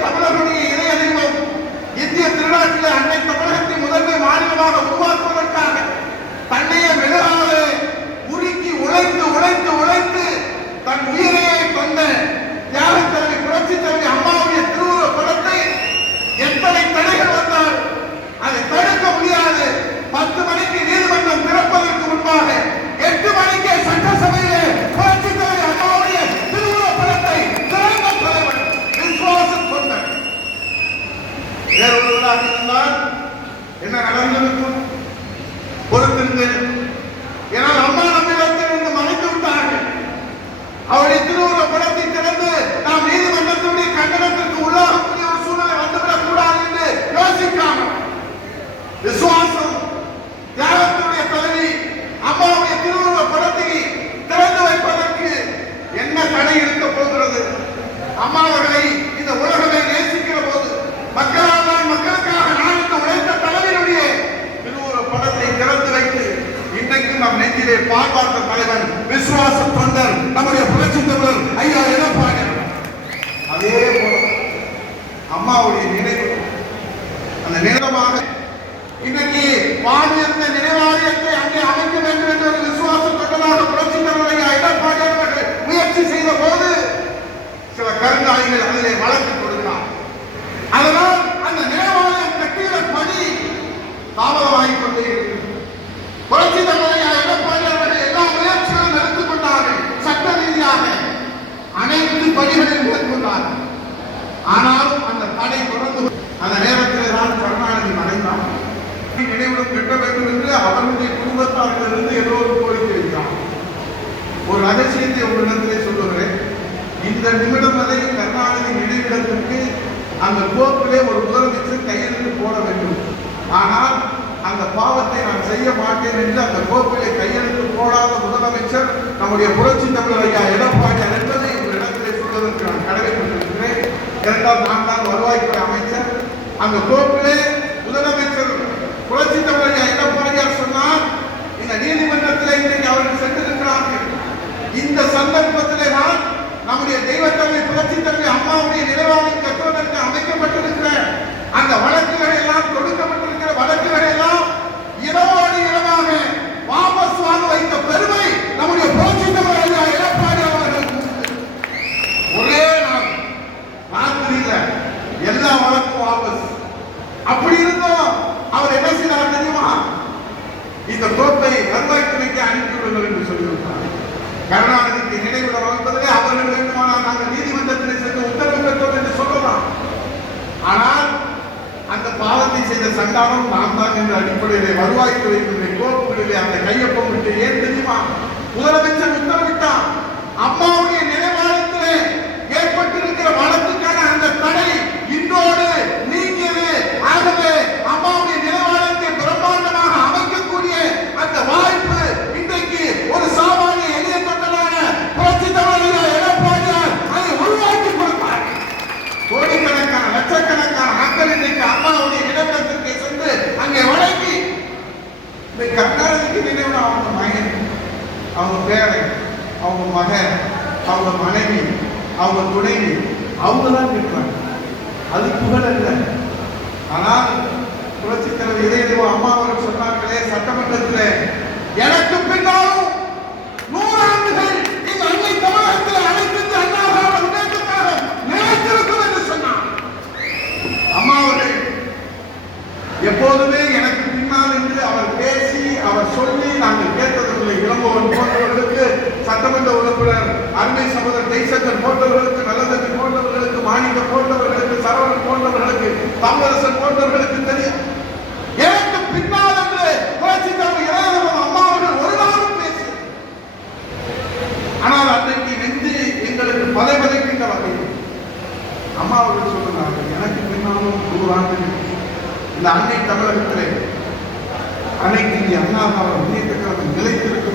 தமிழர்களுடைய இதய தெய்வம் இந்திய திருநாட்டில் அன்னை தமிழகத்தை முதன்மை மாநிலமாக உருவாக்குவதற்காக வேறொருவராக என்ன நடந்திருக்கும்? பொறுத்திருந்தேன் இன்றைக்கு நம் பார்ப்பார்த்த தலைவன் விசுவாச தொண்டர் நம்முடைய புரட்சி தமிழர் ஐயா எடப்பாடி. அதே போல அம்மாவுடைய நினைவு. அந்த நிலமாக இன்னைக்கு வாழ்வியந்த நினைவாலயத்தை அங்கே அமைக்க வேண்டும் என்ற ஒரு விசுவாச தொண்டராக புரட்சி தலைவர் ஐயா எடப்பாடி அவர்கள் முயற்சி செய்த போது சில கருங்காலிகள் அதிலே வளர்த்து கொடுத்தார். அதனால் அந்த நினைவாலயம் கட்டிட பணி தாமதமாகிக் கொண்டே இருந்தார் ஆனாலும் அந்த தடை தொடர்ந்து அந்த நேரத்தில் தான் கருணாநிதி மறைந்தார். நினைவிடம் கெட்ட வேண்டும் என்று அவனுடைய குடும்பத்தாரிலிருந்து எல்லோரும் கோரிக்கை வைத்தான் ஒரு ரகசியத்தை உங்களிடத்திலே சொல்லுகிறேன். இந்த நிமிடம் வரை கருணாநிதி நினைவிடத்திற்கு அந்த கோப்பிலே ஒரு முதலமைச்சர் கையெழுத்து போட வேண்டும். ஆனால் அந்த பாவத்தை நான் செய்ய மாட்டேன் என்று அந்த கோப்பிலே கையெழுத்து போடாத முதலமைச்சர் நம்முடைய புரட்சி தமிழர் ஐயா எடப்பாடி என்பதை உங்களிடத்திலே சொல்வதற்கு நான் கடமைப்பட்டிருக்கிறேன் இரண்டாம் நான்காம் வருவாய்த்துறை அமைச்சர். அந்த கோப்பிலே முதலமைச்சர் புரட்சி தமிழர் ஐயா எடப்பாடியார் சொன்னார் இந்த நீதிமன்றத்திலே இன்றைக்கு அவர்கள் சென்றிருக்கிறார்கள் இந்த சந்தர்ப்பத்திலே தான் நம்முடைய தெய்வத்தன்மை புரட்சி தன்மை அம்மாவுடைய நினைவாலயம் கட்டுவதற்கு அமைக்கப்பட்டிருக்கிற அந்த வழக்குகளை எல்லாம் கொடுக்கப்பட்டிருக்கிற வழக்குகளை எல்லாம் இரவோடு இரவாக வாபஸ் வாங்க வைத்த பெருமை நம்முடைய புரட்சி தமிழர் ஐயா எடப்பாடி அவர்களுக்கு உண்டு. ஒரே நாள் ராத்திரியில எல்லா வழக்கும் வாபஸ் அப்படி இருந்தும் அவர் என்ன செய்தார் தெரியுமா இந்த கோப்பை வருவாய்த்துறைக்கு அனுப்பிவிடுங்கள் என்று சொல்லிவிட்டார் கருணாநிதிக்கு நினைவிடம் வளர்ப்பதிலே அவர்கள் வேண்டுமானால் நாங்கள் நீதிமன்றத்தில் சென்று உத்தரவு பெற்றோம் என்று சொல்லலாம். ஆனால் அந்த பாவத்தை செய்த சங்காரம் நாம் தான் என்ற அடிப்படையிலே வருவாய்த்துறையினுடைய கோப்புகளிலே அந்த கையொப்பம் விட்டு ஏன் தெரியுமா? முதலமைச்சர் உத்தரவு அம்மாவுடைய நினைவாலயத்திலே ஏற்பட்டிருக்கிற வழக்குக்கான அந்த தடை இன்றோடு நீங்கியது ஆகவே அம்மாவுடைய நினைவாலயத்தை பிரம்மாண்டமாக அமைக்கக்கூடிய அந்த வாய்ப்பு இன்றைக்கு ஒரு சாமானிய எளிய தொண்டனான புரட்சி தமிழக எடப்பாடியார் அதை உருவாக்கி கொடுத்தார் கோடிக்கணக்கான லட்சக்கணக்கான மக்கள் இன்றைக்கு அம்மாவுடைய நினைவிடத்திற்கு சென்று அங்கே வழங்கி இந்த கருணாநிதிக்கு நினைவு அவங்க மகன் அவங்க பேரன் அவங்க மகன் அவங்க மனைவி அவங்க துணைவி அவங்க தான் கேட்கிறாங்க அது புகழ் அல்ல. ஆனால் புரட்சி தலைவர் இதயதேவ அம்மா அவர்கள் சொன்னார்களே சட்டமன்றத்திலே எனக்கு பின்னாலும் நூறு ஆண்டுகள் இந்த அன்னை தமிழகத்தில் அனைத்து அண்ணாவாக முன்னேற்றமாக நிலைத்திருக்கும் என்று சொன்னார். அம்மா அவர்கள் எப்போதுமே எனக்கு பின்னால் என்று அவர் பேசி அவர் சொல்லி நாங்கள் கேட்டதில்லை போன்றவர்களுக்கு சட்டமன்ற உறுப்பினர் அருமை சகோதரர் ஜெய்சங்கர் போன்றவர்களுக்கு நல்லதம்பி போன்றவர்களுக்கு மாணிக்க போன்றவர்களுக்கு சரவணன் போன்றவர்களுக்கு தமிழரசன் போன்றவர்களுக்கு தெரியும். எனக்கு பின்னால் என்று புரட்சி தலைவர் இளையராஜா அம்மா அவர்கள் ஒரு நாளும் பேசி ஆனால் அன்றைக்கு நெஞ்சு எங்களுக்கு பதை பதைக்கின்ற வகையில் அம்மா அவர்கள் சொல்லுகிறார்கள் எனக்கு பின்னாலும் நூறு ஆண்டுகள் இந்த அன்னை தமிழகத்திலே அனைத்து இந்திய அண்ணா முன்னேற்ற கழகம் நிலைத்திருக்க